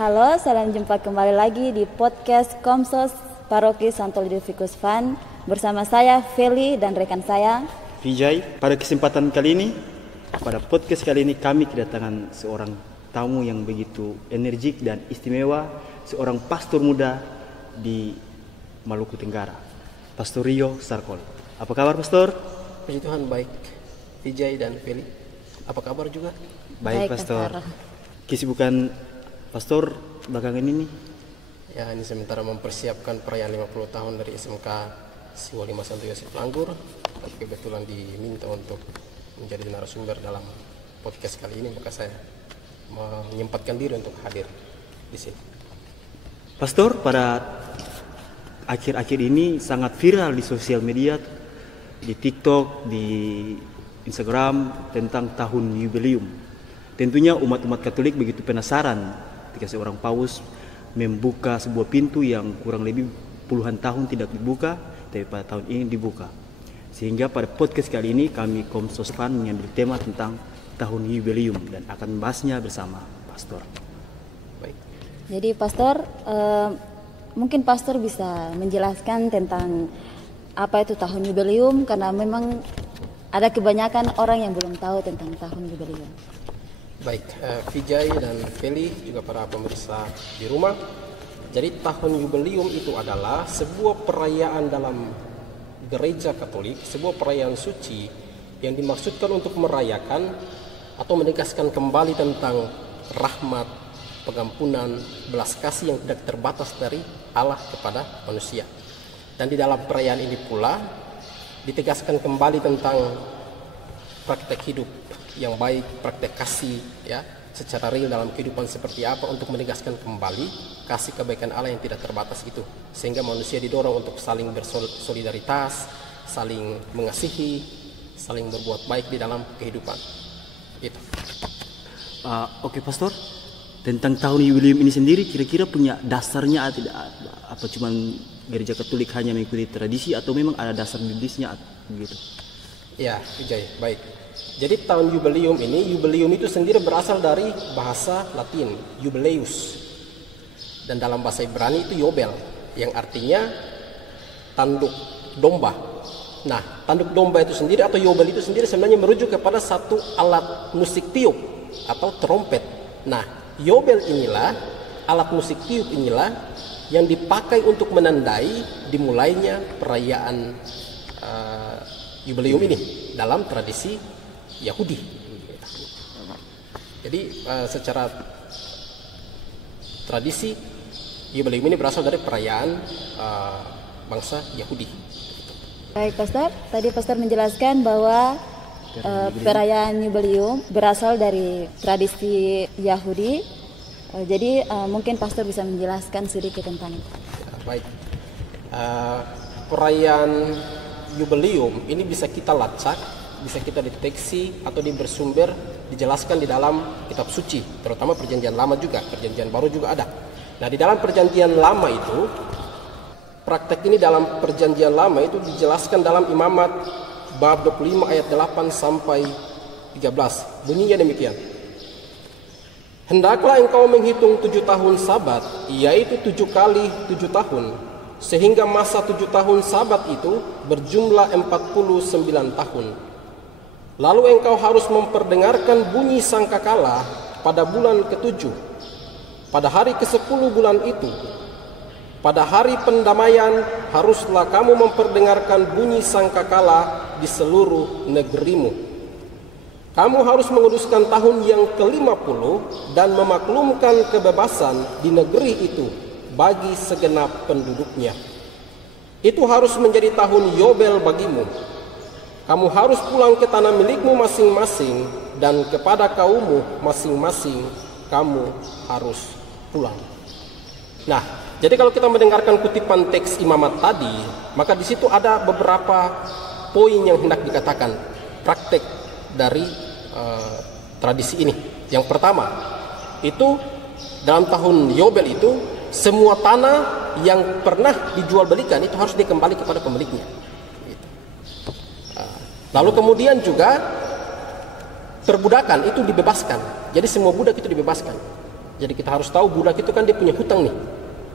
Halo, salam jumpa kembali lagi di podcast Komsos Paroki Santo Ludovicus Van bersama saya Feli dan rekan saya Vijay. Pada kesempatan kali ini, pada podcast kali ini kami kedatangan seorang tamu yang begitu energik dan istimewa, seorang pastor muda di Maluku Tenggara, Pastor Rio Sarkol. Apa kabar, Pastor? Puji Tuhan, baik. Vijay dan Feli, apa kabar juga? Baik, Pastor. Kesibukan Pastor belakangan ini? Ya, ini sementara mempersiapkan perayaan 50 tahun dari SMK Siwa 5 Santo Yosef Langgur. Tapi kebetulan diminta untuk menjadi narasumber dalam podcast kali ini, maka saya menyempatkan diri untuk hadir di sini. Pastor, pada akhir-akhir ini sangat viral di sosial media, di TikTok, di Instagram tentang tahun jubileum. Tentunya umat-umat Katolik begitu penasaran ketika seorang paus membuka sebuah pintu yang kurang lebih puluhan tahun tidak dibuka, tapi pada tahun ini dibuka. Sehingga pada podcast kali ini kami Komsos Van mengambil tema tentang tahun jubileum dan akan membahasnya bersama Pastor. Baik. Jadi Pastor, mungkin Pastor bisa menjelaskan tentang apa itu tahun jubileum, karena memang ada kebanyakan orang yang belum tahu tentang tahun jubileum. Baik, Vijay dan Feli, juga para pemirsa di rumah. Jadi tahun jubileum itu adalah sebuah perayaan dalam gereja Katolik, sebuah perayaan suci yang dimaksudkan untuk merayakan atau menegaskan kembali tentang rahmat, pengampunan, belas kasih yang tidak terbatas dari Allah kepada manusia. Dan di dalam perayaan ini pula ditegaskan kembali tentang praktek hidup yang baik, praktek kasih ya, secara real dalam kehidupan seperti apa untuk menegaskan kembali kasih kebaikan Allah yang tidak terbatas itu, sehingga manusia didorong untuk saling bersolidaritas, saling mengasihi, saling berbuat baik di dalam kehidupan. Itu. Oke, Pastor. Tentang tahun jubileum ini sendiri kira-kira punya dasarnya atau tidak? Apa cuman gereja Katolik hanya mengikuti tradisi atau memang ada dasar biblisnya begitu? Ya, Vijay, baik. Jadi tahun jubileum ini, jubileum itu sendiri berasal dari bahasa Latin, jubileus. Dan dalam bahasa Ibrani itu yobel, yang artinya tanduk domba. Nah, tanduk domba itu sendiri atau yobel itu sendiri sebenarnya merujuk kepada satu alat musik tiup atau trompet. Nah, yobel inilah, alat musik tiup inilah yang dipakai untuk menandai dimulainya perayaan jubileum ini dalam tradisi Yahudi. Jadi secara tradisi jubileum ini berasal dari perayaan bangsa Yahudi. Baik Pastor, tadi Pastor menjelaskan bahwa perayaan jubileum berasal dari tradisi Yahudi. Jadi mungkin Pastor bisa menjelaskan sedikit tentang itu. Ya, baik. Perayaan jubileum ini bisa kita lacak, bisa kita deteksi atau bersumber dijelaskan di dalam kitab suci, terutama perjanjian lama juga, perjanjian baru juga ada. Nah, di dalam perjanjian lama itu, praktek ini dalam perjanjian lama itu dijelaskan dalam Imamat bab 25 ayat 8 sampai 13. Bunyinya demikian. Hendaklah engkau menghitung 7 tahun sabat, yaitu 7 kali 7 tahun, sehingga masa 7 tahun sabat itu berjumlah 49 tahun. Lalu engkau harus memperdengarkan bunyi sangkakala pada bulan ke-7, pada hari ke-10 bulan itu. Pada hari pendamaian haruslah kamu memperdengarkan bunyi sangkakala di seluruh negerimu. Kamu harus menguduskan tahun yang ke-50 dan memaklumkan kebebasan di negeri itu bagi segenap penduduknya. Itu harus menjadi tahun Yobel bagimu. Kamu harus pulang ke tanah milikmu masing-masing, dan kepada kaummu masing-masing kamu harus pulang. Nah, jadi kalau kita mendengarkan kutipan teks Imamat tadi, maka di situ ada beberapa poin yang hendak dikatakan praktek dari tradisi ini. Yang pertama, itu dalam tahun Yobel itu semua tanah yang pernah dijual belikan itu harus dikembali kepada pemiliknya. Lalu kemudian juga perbudakan itu dibebaskan. Jadi semua budak itu dibebaskan. Jadi kita harus tahu budak itu kan dia punya hutang nih.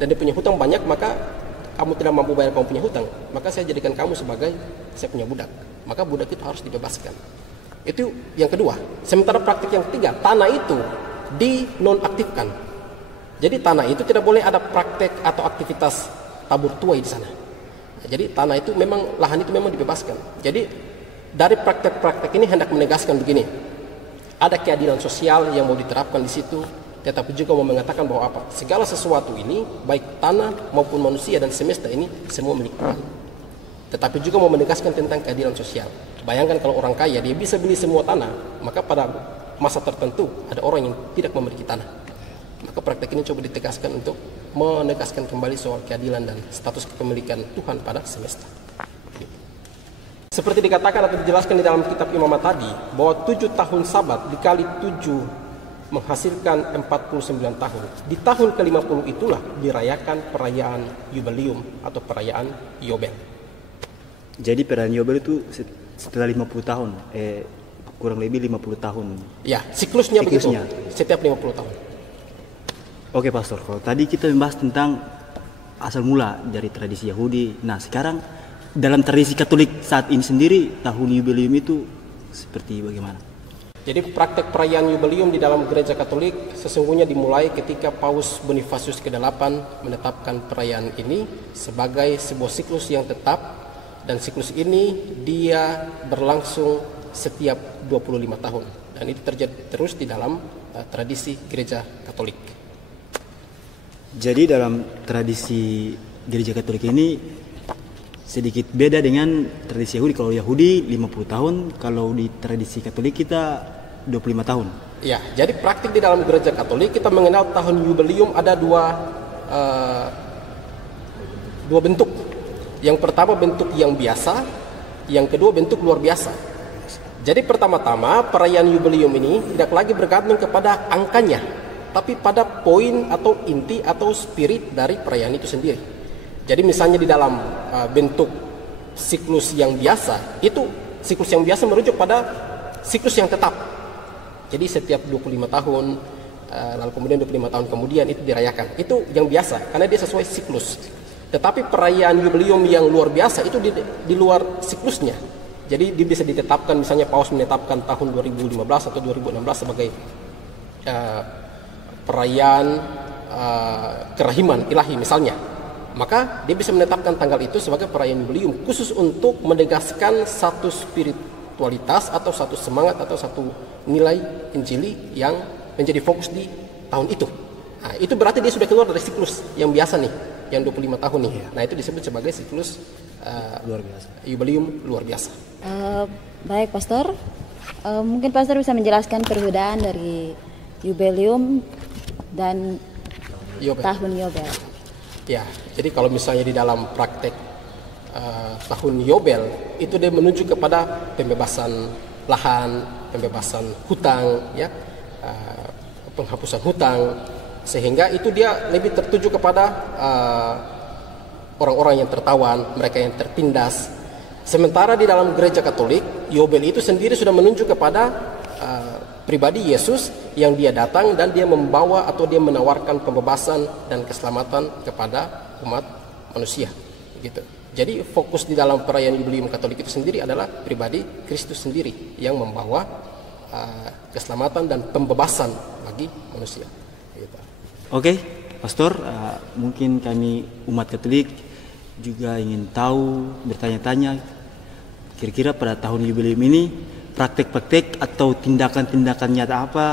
Dan dia punya hutang banyak, maka kamu tidak mampu bayar kamu punya hutang, maka saya jadikan kamu sebagai saya punya budak. Maka budak itu harus dibebaskan. Itu yang kedua. Sementara praktik yang ketiga, tanah itu dinonaktifkan. Jadi tanah itu tidak boleh ada praktek atau aktivitas tabur tuai di sana. Jadi tanah itu memang, lahan itu memang dibebaskan. Jadi dari praktek-praktek ini hendak menegaskan begini, ada keadilan sosial yang mau diterapkan di situ, tetapi juga mau mengatakan bahwa apa? Segala sesuatu ini, baik tanah maupun manusia dan semesta ini, semua milik Tuhan. Tetapi juga mau menegaskan tentang keadilan sosial. Bayangkan kalau orang kaya, dia bisa beli semua tanah, maka pada masa tertentu ada orang yang tidak memiliki tanah. Maka praktek ini coba ditegaskan untuk menegaskan kembali soal keadilan dan status kepemilikan Tuhan pada semesta. Seperti dikatakan atau dijelaskan di dalam kitab Imamat tadi, bahwa 7 tahun Sabat dikali 7 menghasilkan 49 tahun. Di tahun ke-50 itulah dirayakan perayaan Yubelium atau perayaan Yobel. Jadi perayaan Yobel itu setelah 50 tahun, kurang lebih 50 tahun. Ya, siklusnya begitu. Setiap 50 tahun. Oke Pastor, kalau tadi kita membahas tentang asal mula dari tradisi Yahudi. Nah sekarang dalam tradisi Katolik saat ini sendiri, tahun Yubelium itu seperti bagaimana? Jadi praktek perayaan Yubelium di dalam gereja Katolik sesungguhnya dimulai ketika Paus Bonifasius ke-8 menetapkan perayaan ini sebagai sebuah siklus yang tetap, dan siklus ini dia berlangsung setiap 25 tahun, dan itu terjadi terus di dalam tradisi gereja Katolik. Jadi dalam tradisi gereja Katolik ini sedikit beda dengan tradisi Yahudi. Kalau Yahudi 50 tahun, kalau di tradisi Katolik kita 25 tahun. Ya, jadi praktik di dalam gereja Katolik kita mengenal tahun Yubelium ada dua bentuk. Yang pertama bentuk yang biasa, yang kedua bentuk luar biasa. Jadi pertama-tama perayaan Yubelium ini tidak lagi bergantung kepada angkanya, tapi pada poin atau inti atau spirit dari perayaan itu sendiri. Jadi misalnya di dalam bentuk siklus yang biasa, itu siklus yang biasa merujuk pada siklus yang tetap. Jadi setiap 25 tahun, lalu kemudian 25 tahun kemudian itu dirayakan. Itu yang biasa, karena dia sesuai siklus. Tetapi perayaan Yubelium yang luar biasa itu di luar siklusnya. Jadi dia bisa ditetapkan, misalnya Paus menetapkan tahun 2015 atau 2016 sebagai perayaan kerahiman ilahi misalnya, maka dia bisa menetapkan tanggal itu sebagai perayaan Yubelium khusus untuk menegaskan satu spiritualitas atau satu semangat atau satu nilai Injili yang menjadi fokus di tahun itu. Nah, itu berarti dia sudah keluar dari siklus yang biasa nih, yang 25 tahun nih. Nah, itu disebut sebagai siklus luar biasa. Yubelium luar biasa. Baik Pastor, mungkin Pastor bisa menjelaskan perbedaan dari Yubelium dan Yobel. tahun Yobel. Ya, jadi kalau misalnya di dalam praktek tahun Yobel itu dia menuju kepada pembebasan lahan, pembebasan hutang, ya, penghapusan hutang, sehingga itu dia lebih tertuju kepada orang-orang yang tertawan, mereka yang tertindas. Sementara di dalam gereja Katolik, Yobel itu sendiri sudah menunjuk kepada pribadi Yesus yang dia datang dan dia membawa atau dia menawarkan pembebasan dan keselamatan kepada umat manusia, gitu. Jadi fokus di dalam perayaan Yubelium Katolik itu sendiri adalah pribadi Kristus sendiri yang membawa keselamatan dan pembebasan bagi manusia, gitu. Oke, Pastor, mungkin kami umat Katolik juga ingin tahu, bertanya-tanya, kira-kira pada tahun Yubelium ini praktek-praktek atau tindakan-tindakan nyata apa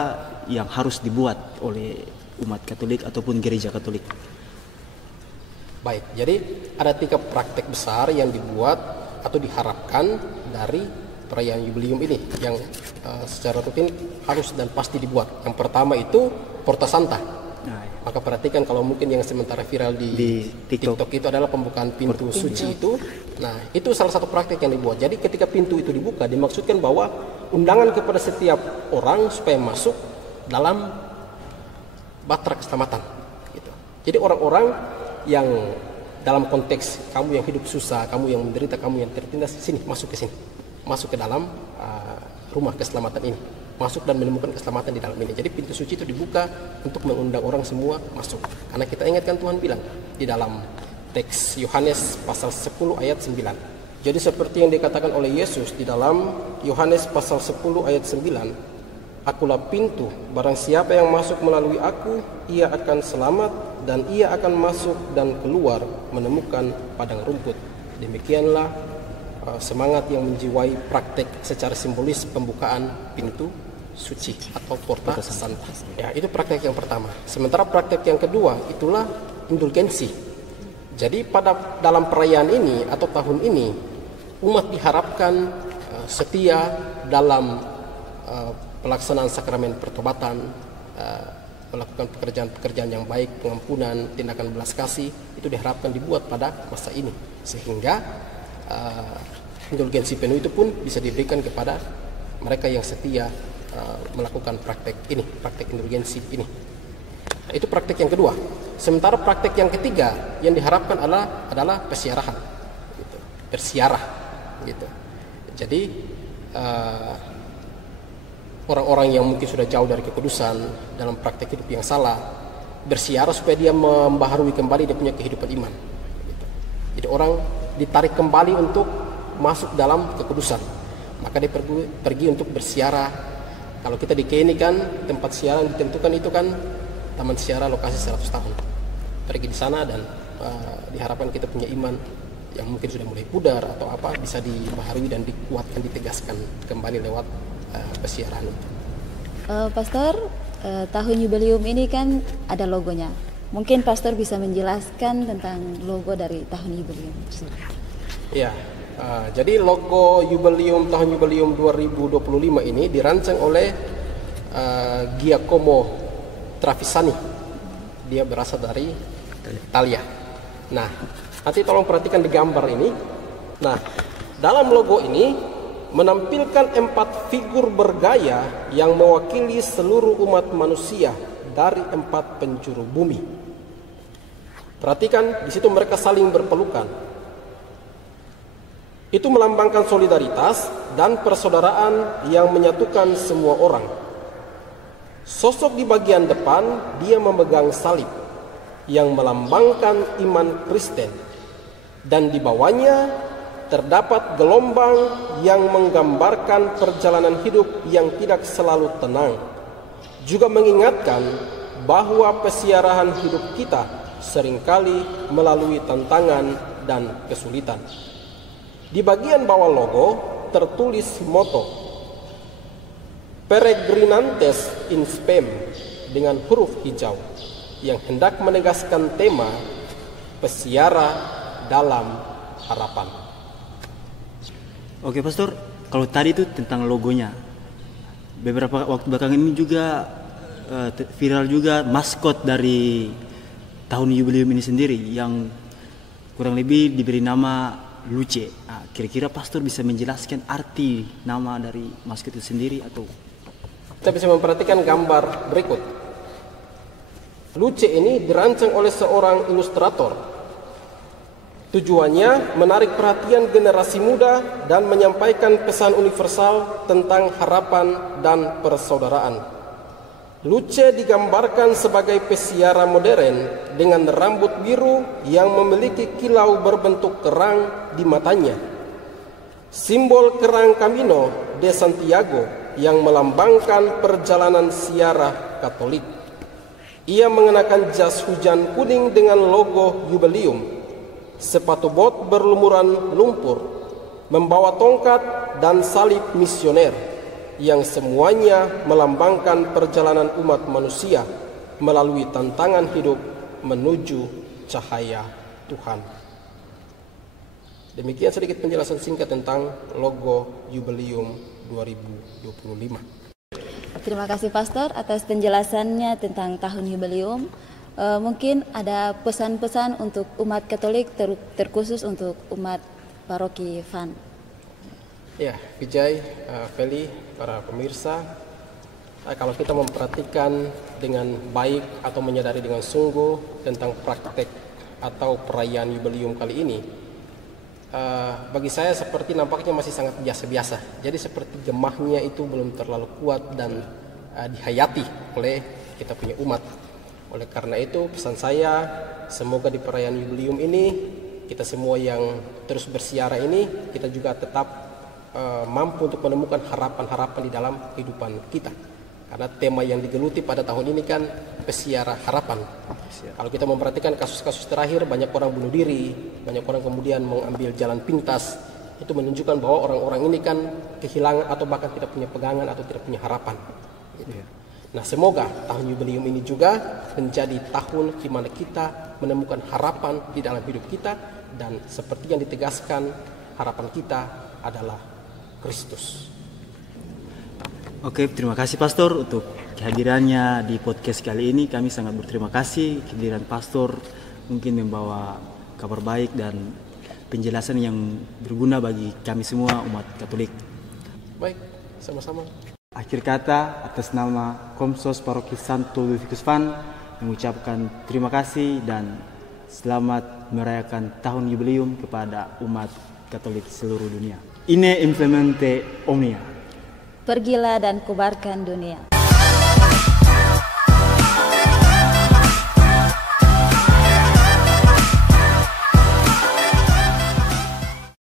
yang harus dibuat oleh umat Katolik ataupun gereja Katolik? Baik, jadi ada 3 praktek besar yang dibuat atau diharapkan dari perayaan Yubelium ini yang secara rutin harus dan pasti dibuat. Yang pertama itu Porta Santa. Maka perhatikan kalau mungkin yang sementara viral di TikTok itu adalah pembukaan pintu suci itu. Nah, itu salah satu praktek yang dibuat. Jadi ketika pintu itu dibuka, dimaksudkan bahwa undangan kepada setiap orang supaya masuk dalam bahtera keselamatan, gitu. Jadi orang-orang yang dalam konteks kamu yang hidup susah, kamu yang menderita, kamu yang tertindas, sini, masuk ke sini, masuk ke dalam rumah keselamatan ini. masuk dan menemukan keselamatan di dalam ini. Jadi pintu suci itu dibuka untuk mengundang orang semua masuk. Karena kita ingatkan Tuhan bilang di dalam teks Yohanes pasal 10 ayat 9. Jadi seperti yang dikatakan oleh Yesus di dalam Yohanes pasal 10 ayat 9, Akulah pintu, barang siapa yang masuk melalui aku, ia akan selamat dan ia akan masuk dan keluar menemukan padang rumput. Demikianlah semangat yang menjiwai praktek secara simbolis pembukaan pintu suci atau porta santa. Ya, itu praktek yang pertama. Sementara praktek yang kedua itulah indulgensi. Jadi dalam perayaan ini atau tahun ini umat diharapkan setia dalam pelaksanaan sakramen pertobatan, melakukan pekerjaan-pekerjaan yang baik, pengampunan, tindakan belas kasih, itu diharapkan dibuat pada masa ini. Sehingga indulgensi penuh itu pun bisa diberikan kepada mereka yang setia melakukan praktek ini, praktek indulgensi ini. Nah, itu praktek yang kedua. Sementara praktek yang ketiga yang diharapkan adalah persiarahan, gitu. Bersiarah, gitu. Jadi orang-orang yang mungkin sudah jauh dari kekudusan dalam praktek hidup yang salah bersiarah supaya dia membaharui kembali dia punya kehidupan iman, gitu. Jadi orang ditarik kembali untuk masuk dalam kekudusan, maka dia pergi untuk bersiarah. Kalau kita di KNI kan tempat siaran ditentukan itu kan taman siara lokasi 100 tahun. Pergi di sana dan diharapkan kita punya iman yang mungkin sudah mulai pudar atau apa bisa dibaharui dan dikuatkan, ditegaskan kembali lewat persiaran itu. Pastor, tahun jubileum ini kan ada logonya. Mungkin Pastor bisa menjelaskan tentang logo dari tahun jubileum. Ya, jadi logo tahun jubileum 2025 ini dirancang oleh Giacomo Travisani. Dia berasal dari Italia. Nah, nanti tolong perhatikan di gambar ini. Nah, dalam logo ini menampilkan 4 figur bergaya yang mewakili seluruh umat manusia dari 4 penjuru bumi. Perhatikan, di situ mereka saling berpelukan. Itu melambangkan solidaritas dan persaudaraan yang menyatukan semua orang. Sosok di bagian depan, dia memegang salib yang melambangkan iman Kristen, dan di bawahnya terdapat gelombang yang menggambarkan perjalanan hidup yang tidak selalu tenang. Juga mengingatkan bahwa pesiarahan hidup kita seringkali melalui tantangan dan kesulitan. Di bagian bawah logo tertulis moto Peregrinantes in Spem dengan huruf hijau yang hendak menegaskan tema pesiara dalam harapan. Oke Pastor, kalau tadi itu tentang logonya, beberapa waktu belakangan ini juga viral juga maskot dari tahun jubileum ini sendiri yang kurang lebih diberi nama Luce. Nah, kira-kira Pastor bisa menjelaskan arti nama dari maskot itu sendiri atau? Kita bisa memperhatikan gambar berikut. Luce ini dirancang oleh seorang ilustrator. Tujuannya menarik perhatian generasi muda dan menyampaikan pesan universal tentang harapan dan persaudaraan. Luce digambarkan sebagai pesiara modern dengan rambut biru yang memiliki kilau berbentuk kerang di matanya. Simbol kerang Camino de Santiago yang melambangkan perjalanan ziarah Katolik. Ia mengenakan jas hujan kuning dengan logo jubileum, sepatu bot berlumuran lumpur, membawa tongkat dan salib misioner yang semuanya melambangkan perjalanan umat manusia melalui tantangan hidup menuju cahaya Tuhan. Demikian sedikit penjelasan singkat tentang logo jubileum 2025. Terima kasih Pastor atas penjelasannya tentang tahun jubileum. Mungkin ada pesan-pesan untuk umat Katolik terkhusus untuk umat paroki Van. Ya, Vijay, Feli, para pemirsa, kalau kita memperhatikan dengan baik atau menyadari dengan sungguh tentang praktek atau perayaan jubileum kali ini, bagi saya seperti nampaknya masih sangat biasa-biasa. Jadi seperti gemahnya itu belum terlalu kuat dan dihayati oleh kita punya umat. Oleh karena itu pesan saya, semoga di perayaan jubileum ini kita semua yang terus bersiara ini, kita juga tetap mampu untuk menemukan harapan-harapan di dalam kehidupan kita. Karena tema yang digeluti pada tahun ini kan pesiara harapan. Kalau kita memperhatikan kasus-kasus terakhir, banyak orang bunuh diri, banyak orang kemudian mengambil jalan pintas. Itu menunjukkan bahwa orang-orang ini kan kehilangan atau bahkan tidak punya pegangan atau tidak punya harapan. Nah, semoga tahun jubileum ini juga menjadi tahun di mana kita menemukan harapan di dalam hidup kita, dan seperti yang ditegaskan, harapan kita adalah Kristus. Oke, terima kasih Pastor untuk kehadirannya di podcast kali ini. Kami sangat berterima kasih kehadiran Pastor, mungkin membawa kabar baik dan penjelasan yang berguna bagi kami semua umat Katolik. Baik, sama-sama. Akhir kata, atas nama Komsos Paroki Santo Ludvikus Van mengucapkan terima kasih dan selamat merayakan tahun jubileum kepada umat Katolik seluruh dunia. Ine implemente omnia. Pergilah dan kobarkan dunia.